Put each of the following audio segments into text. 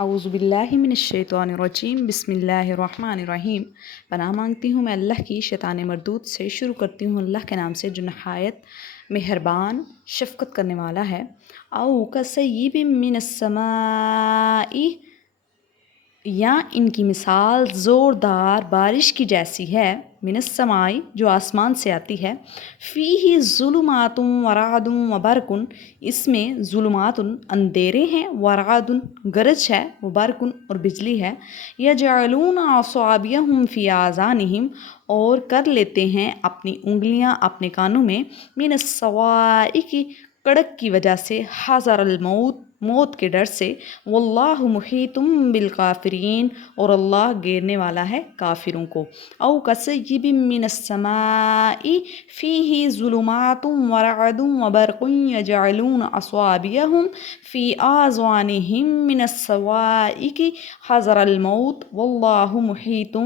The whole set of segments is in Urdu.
اعوذ باللہ من الشیطان الرجیم، بسم اللہ الرحمن الرحیم۔ پناہ مانگتی ہوں میں اللہ کی شیطان مردود سے۔ شروع کرتی ہوں اللہ کے نام سے جو نہایت مہربان شفقت کرنے والا ہے۔ او کصیب من السماء، یا ان کی مثال زوردار بارش کی جیسی ہے، من السماء جو آسمان سے آتی ہے، فیہ ظلمات ورعد وبرق، اس میں ظلمات اندھیرے ہیں، ورعد گرج ہے، وبرق اور بجلی ہے، یجعلون اصابعہم فی آذانہم اور کر لیتے ہیں اپنی انگلیاں اپنے کانوں میں، من الصواعق کڑک کی وجہ سے، حذر الموت موت کے ڈر سے، واللہ محیط بالکافرین اور اللہ گھیرنے والا ہے کافروں کو۔ او کصیب من السماء فیہ ظلمات ورعد وبرق یجعلون اصابعہم فی آذانہم من الصواعق حذر الموت واللہ محیط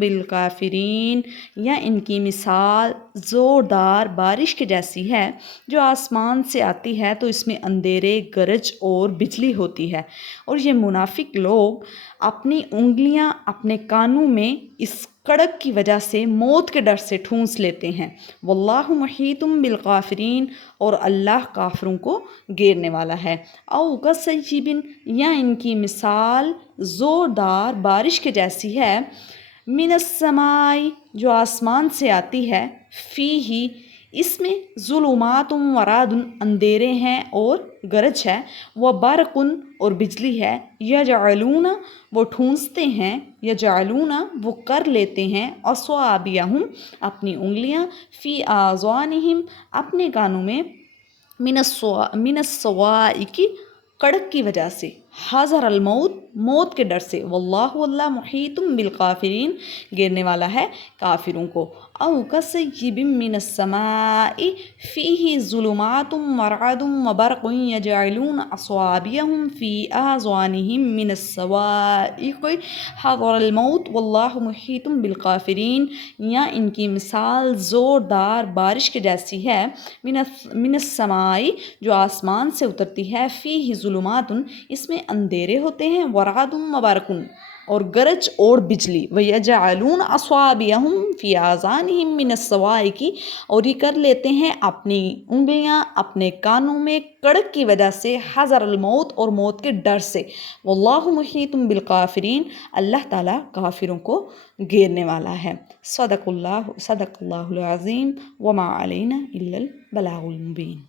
بالکافرین، یا ان کی مثال زوردار بارش کے جیسی ہے جو آسمان سے آتی ہے تو اس میں اندھیرے، گرج اور بجلی ہوتی ہے، اور یہ منافق لوگ اپنی انگلیاں اپنے کانوں میں اس کڑک کی وجہ سے موت کے ڈر سے ٹھونس لیتے ہیں۔ واللہ محیط بالکافرین اور اللہ کافروں کو گھیرنے والا ہے۔ او کصیب، یا ان کی مثال زوردار بارش کے جیسی ہے، من السماء جو آسمان سے آتی ہے، فیہ اس میں ظلمات ورعد اندھیرے ہیں اور گرج ہے، وبرق اور بجلی ہے، یجعلون وہ ٹھونستے ہیں، یجعلون وہ کر لیتے ہیں، اصابعہم اپنی انگلیاں، فی آذانہم اپنے کانوں میں، من الصواعق کڑک کی وجہ سے، حذر الموت موت کے ڈر سے، واللہ اللہ محیط بالکافرین گھیرنے والا ہے کافروں کو۔ او کصیب من السماء فیہ ظلمات ورعد وبرق یجعلون اصابعہم فی آذانہم من الصواعق حذر الموت واللہ محیط بالکافرین، یا ان کی مثال زوردار بارش کے جیسی ہے، من السماء جو آسمان سے اترتی ہے، فیہ ظلمات اس میں اندھیرے ہوتے ہیں، ورعد وبرق اور گرج اور بجلی، وَيَجْعَلُونَ أَصَابِعَهُمْ فِي آذَانِهِمْ مِنَ الصَّوَاعِقِ اور یہ کر لیتے ہیں اپنی انگلیاں اپنے کانوں میں کڑک کی وجہ سے، حذر الموت اور موت کے ڈر سے، واللہ محیط بالکافرین اللہ تعالیٰ کافروں کو گھیرنے والا ہے۔ صدق اللہ العظیم، وما علینا الا البلاغ المبین۔